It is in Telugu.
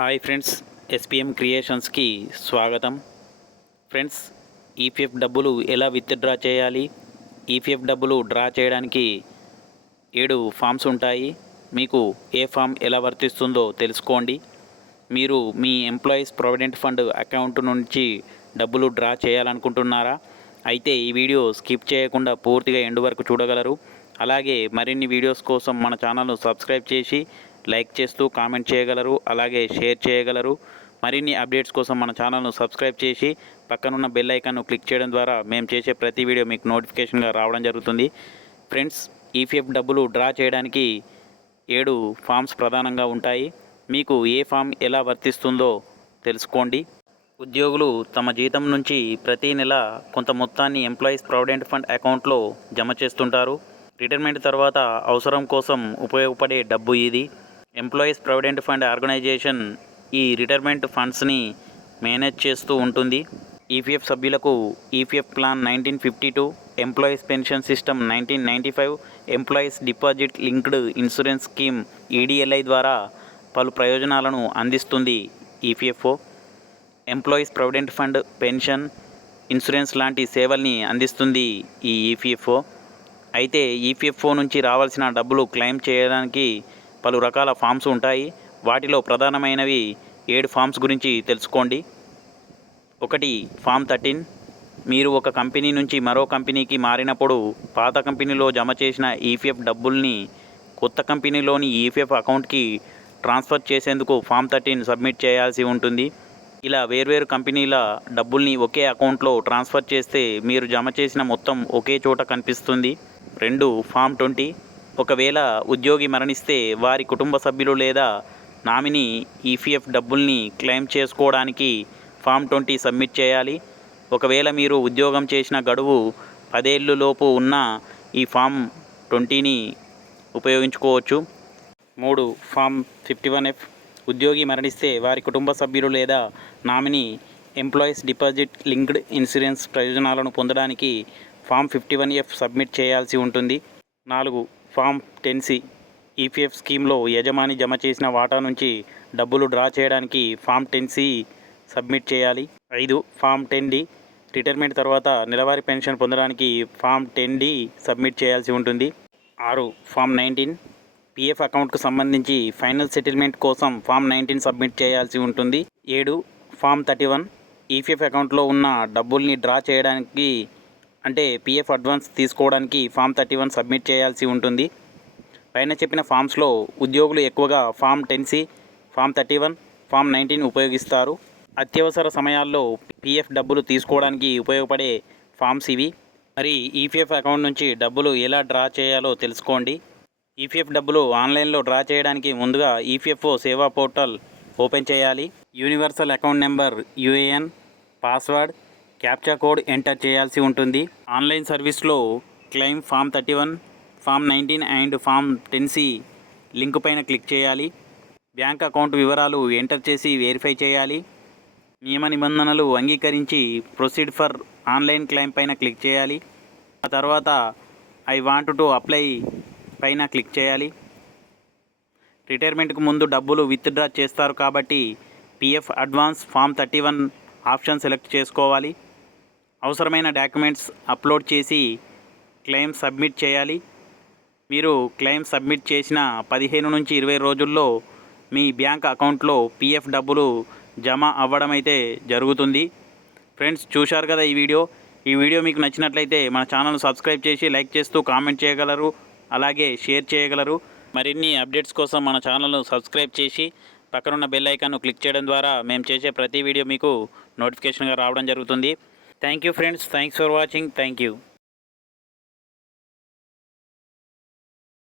హాయ్ ఫ్రెండ్స్, ఎస్పీఎం క్రియేషన్స్కి స్వాగతం. ఫ్రెండ్స్, ఈపీఎఫ్ డబ్బులు ఎలా విత్డ్రా చేయాలి? ఈపీఎఫ్ డబ్బులు డ్రా చేయడానికి 7 ఫామ్స్ ఉంటాయి. మీకు ఏ ఫామ్ ఎలా వర్తిస్తుందో తెలుసుకోండి. మీరు మీ ఎంప్లాయీస్ ప్రావిడెంట్ ఫండ్ అకౌంట్ నుంచి డబ్బులు డ్రా చేయాలనుకుంటున్నారా? అయితే ఈ వీడియో స్కిప్ చేయకుండా పూర్తిగా ఎండ్ వరకు చూడగలరు. అలాగే మరిన్ని వీడియోస్ కోసం మన ఛానల్ను సబ్స్క్రైబ్ చేసి లైక్ చేస్తూ కామెంట్ చేయగలరు, అలాగే షేర్ చేయగలరు. మరిన్ని అప్డేట్స్ కోసం మన ఛానల్ను సబ్స్క్రైబ్ చేసి పక్కనున్న బెల్ ఐకాన్ను క్లిక్ చేయడం ద్వారా మేము చేసే ప్రతి వీడియో మీకు నోటిఫికేషన్గా రావడం జరుగుతుంది. ఫ్రెండ్స్, ఈపీఎఫ్ డబ్బులు డ్రా చేయడానికి 7 ఫామ్స్ ప్రధానంగా ఉంటాయి. మీకు ఏ ఫామ్ ఎలా వర్తిస్తుందో తెలుసుకోండి. ఉద్యోగులు తమ జీతం నుంచి ప్రతి నెల కొంత మొత్తాన్ని ఎంప్లాయీస్ ప్రావిడెంట్ ఫండ్ అకౌంట్లో జమ చేస్తుంటారు. రిటైర్మెంట్ తర్వాత అవసరం కోసం ఉపయోగపడే డబ్బు ఇది. ఎంప్లాయీస్ ప్రావిడెంట్ ఫండ్ ఆర్గనైజేషన్ ఈ రిటైర్మెంట్ ఫండ్స్ని మేనేజ్ చేస్తూ ఉంటుంది. ఈపీఎఫ్ సభ్యులకు EPF plan 1952, employees pension system 1995, employees deposit linked insurance scheme EDLI ద్వారా పలు ప్రయోజనాలను అందిస్తుంది EPFO. Employees provident fund, pension, insurance లాంటి సేవల్ని అందిస్తుంది ఈ ఈపీఎఫ్ఓ. అయితే ఈపీఎఫ్ఓ నుంచి రావాల్సిన డబ్బులు క్లెయిమ్ చేయడానికి పలు రకాల ఫామ్స్ ఉంటాయి. వాటిలో ప్రధానమైనవి 7 ఫామ్స్ గురించి తెలుసుకోండి. 1. ఫామ్ 13. మీరు ఒక కంపెనీ నుంచి మరో కంపెనీకి మారినప్పుడు పాత కంపెనీలో జమ చేసిన ఈపీఎఫ్ డబ్బుల్ని కొత్త కంపెనీలోని ఈపీఎఫ్ అకౌంట్కి ట్రాన్స్ఫర్ చేసేందుకు ఫామ్ 13 సబ్మిట్ చేయాల్సి ఉంటుంది. ఇలా వేర్వేరు కంపెనీల డబ్బుల్ని ఒకే అకౌంట్లో ట్రాన్స్ఫర్ చేస్తే మీరు జమ చేసిన మొత్తం ఒకే చోట కనిపిస్తుంది. 2. ఫామ్ 20. ఒకవేళ ఉద్యోగి మరణిస్తే వారి కుటుంబ సభ్యులు లేదా నామినీ ఈపీఎఫ్ డబ్బుల్ని క్లెయిమ్ చేసుకోవడానికి ఫామ్ 20 సబ్మిట్ చేయాలి. ఒకవేళ మీరు ఉద్యోగం చేసిన గడువు 10 ఏళ్ల లోపు ఉన్న ఈ ఫామ్ 20ని ఉపయోగించుకోవచ్చు. 3. Form 51F. ఉద్యోగి మరణిస్తే వారి కుటుంబ సభ్యులు లేదా nominee employees deposit linked insurance ప్రయోజనాలను పొందడానికి ఫామ్ 51F సబ్మిట్ చేయాల్సి ఉంటుంది. 4. Form 10C. ఈపీఎఫ్ స్కీమ్లో యజమాని జమ చేసిన వాటా నుంచి డబ్బులు డ్రా చేయడానికి ఫామ్ 10C సబ్మిట్ చేయాలి. 5. Form 10D. రిటైర్మెంట్ తర్వాత నెలవారీ పెన్షన్ పొందడానికి ఫామ్ 10D సబ్మిట్ చేయాల్సి ఉంటుంది. 6. ఫామ్ 19. పీఎఫ్ అకౌంట్కు సంబంధించి ఫైనల్ సెటిల్మెంట్ కోసం ఫామ్ 19 సబ్మిట్ చేయాల్సి ఉంటుంది. 7. ఫామ్ 31. ఈపీఎఫ్ అకౌంట్లో ఉన్న డబ్బుల్ని డ్రా చేయడానికి అంటే పీఎఫ్ అడ్వాన్స్ తీసుకోవడానికి ఫామ్ 31 సబ్మిట్ చేయాల్సి ఉంటుంది. పైన చెప్పిన ఫామ్స్లో ఉద్యోగులు ఎక్కువగా ఫామ్ 10C, ఫామ్ 31, ఫామ్ 19 ఉపయోగిస్తారు. అత్యవసర సమయాల్లో పీఎఫ్ డబ్బులు తీసుకోవడానికి ఉపయోగపడే ఫామ్స్ ఇవి. మరి ఈపీఎఫ్ అకౌంట్ నుంచి డబ్బులు ఎలా డ్రా చేయాలో తెలుసుకోండి. ఈపీఎఫ్ డబ్బులు ఆన్లైన్లో డ్రా చేయడానికి ముందుగా ఈపీఎఫ్ఓ సేవా పోర్టల్ ఓపెన్ చేయాలి. Universal account number, UAN, password, captcha code enter చేయాల్సి ఉంటుంది. ఆన్లైన్ సర్వీస్లో claim form 31, form 19 and form 10C link పైన క్లిక్ చేయాలి. బ్యాంక్ అకౌంట్ వివరాలు ఎంటర్ చేసి వెరిఫై చేయాలి. నియమ నిబంధనలు అంగీకరించి ప్రొసీడ్ ఫర్ ఆన్లైన్ క్లెయిమ్ పైన క్లిక్ చేయాలి. ఆ తర్వాత ఐ వాంట్ టు అప్లై పైన క్లిక్ చేయాలి. రిటైర్మెంట్కు ముందు డబ్బులు విత్డ్రా చేస్తారు కాబట్టి PF advance form 31 option select చేసుకోవాలి. అవసరమైన డాక్యుమెంట్స్ అప్లోడ్ చేసి క్లెయిమ్ సబ్మిట్ చేయాలి. మీరు క్లెయిమ్ సబ్మిట్ చేసిన 15 నుంచి 20 రోజుల్లో మీ బ్యాంక్ అకౌంట్లో పీఎఫ్ డబ్బులు జమ అవ్వడం అయితే జరుగుతుంది. ఫ్రెండ్స్, చూశారు కదా ఈ వీడియో మీకు నచ్చినట్లయితే మన ఛానల్ను సబ్స్క్రైబ్ చేసి లైక్ చేస్తూ కామెంట్ చేయగలరు, అలాగే షేర్ చేయగలరు. మరిన్ని అప్డేట్స్ కోసం మన ఛానల్ను సబ్స్క్రైబ్ చేసి పక్కనున్న బెల్ ఐకాన్ను క్లిక్ చేయడం ద్వారా మేము చేసే ప్రతి వీడియో మీకు నోటిఫికేషన్గా రావడం జరుగుతుంది. Thank you friends, thanks for watching. Thank you.